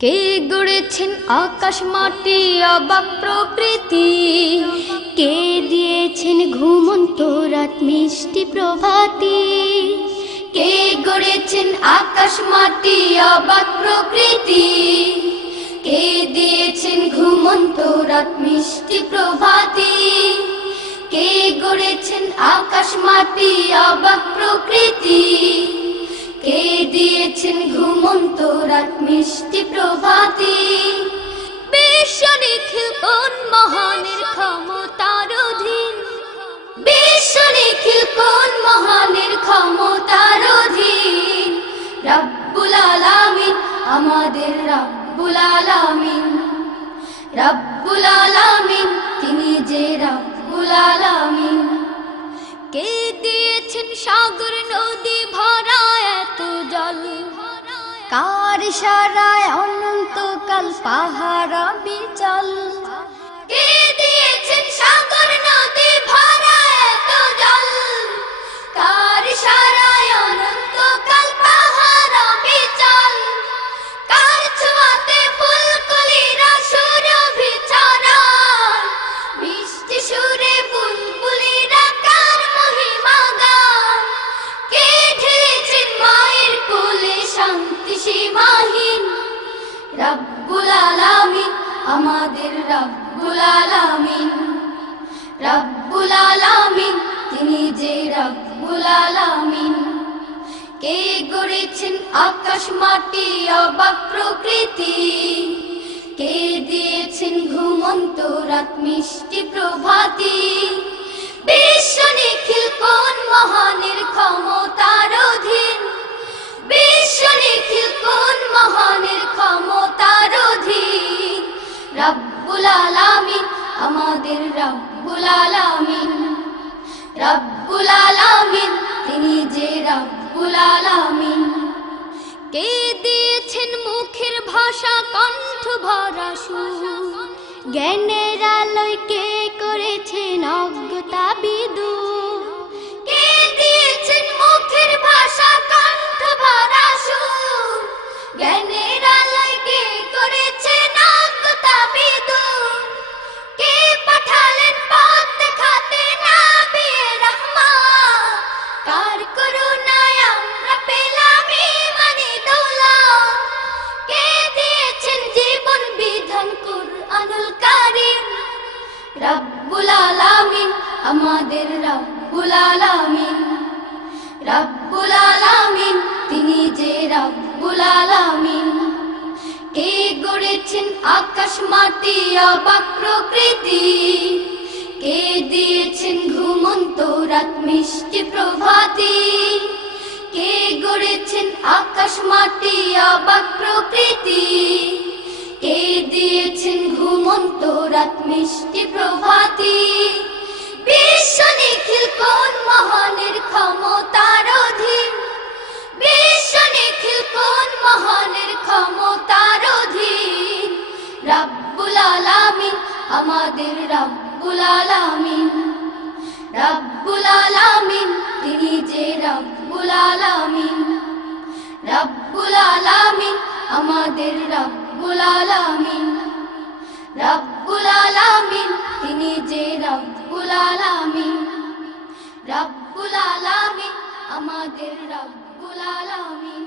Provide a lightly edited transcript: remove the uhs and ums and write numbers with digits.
কে গড়েছেন আকাশ মাটি অবাক প্রকৃতি, কে দিয়েছেন ঘুমন্ত রাত মিষ্টি প্রভাতি। কে গড়েছেন আকাশ মাটি অবাক প্রকৃতি, কে দিয়েছেন ঘুমন্ত রাত মিষ্টি প্রভাতি। কে গড়েছেন আকাশ মাটি অবাক প্রকৃতি, কে দিয়েছেন ঘুমন্ত রাত মিষ্টি প্রভাতি। বিশ্ব নিখিল কোন মহানের ক্ষমতার অধীন, বিশ্ব নিখিল কোন মহানের ক্ষমতার অধীন। রব্বুল আলামিন আমাদের রব্বুল আলামিন, রব্বুল আলামিন তিনি যে রব্বুল আলামিন। কে দিয়েছেন সাগর নদী ভরা এত জল, কার ইশারায় অনন্তকাল পাহাড় বিচল। কে দিয়েছেন সাগর নদী ভরা এত জল, কার ইশারায় অনন্তকাল পাহাড় বিচল। কার ছোঁয়াতে ফুলকলিরা সুরভি ছড়ায়, মিষ্টি সুরে বুলবুলিরা কার মহিমা গায়। কে ঢেলেছেন মায়ের কোলে শান্তি সীমাহীন, রব্বুল আলামিন আমাদের রব্বুল আলামিন, রব্বুল আলামিন তিনি যে রব্বুল আলামিন। কে গড়েছেন আকাশ মাটি অবাক প্রকৃতি, কে দিয়েছেন ঘুমন্ত রাত মিষ্টি প্রভাতি। বিশ্ব নিখিল কোন মহানের ক্ষমতার অধীন, বিশ্ব নিখিল কোন মহানের ক্ষমতার অধীন। রব্বুল আলামিন আমাদের রব্বুল আলামিন, রব্বুল আলামিন তিনি যে রব্বুল আলামিন। কে দিয়েছেন মুখের ভাষা কণ্ঠ ভরা সুর, জ্ঞানের আলোয় কে করেছেন অজ্ঞতা বিদূর। কে দিয়েছেন মুখের ভাষা কণ্ঠ ভরা সুর, জ্ঞানের আলোয় কে করেছেন অজ্ঞতা বিদূর। কে পাঠালেন পথ দেখাতে নবিয়ে রহমত, কার করুণায় আমরা পেলাম ঈমানি দৌলত। কে দিয়েছেন জীবন বিধান কুরআনুল কারীম, রব্বুল আলামিন আমাদের রব্বুল আলামিন, রব্বুল আলামিন তিনি যে রব্বুল আলামিন। কে গড়েছেন আকাশ মাটি অবাক প্রকৃতি, কে দিয়েছেন ঘুমন্ত রাত মিষ্টি প্রভাতি। কে গড়েছেন আকাশ মাটি অবাক প্রকৃতি, কে দিয়েছেন ঘুমন্ত রাত মিষ্টি প্রভাতি। বিশ্ব নিখিল কোন মহানের ক্ষমতার অধীন, বিশ্ব নিখিল কোন মহানের ক্ষমতার অধীন। রব্বুল আলামিন আমাদের রব্বুল আলামিন, রব্বুল আলামিন তিনি যে রব্বুল আলামিন, রব্বুল আলামিন আমাদের রব্বুল আলামিন, রব্বুল আলামিন তিনি যে রব্বুল আলামিন, রব্বুল আলামিন আমাদের রব্বুল আলামিন।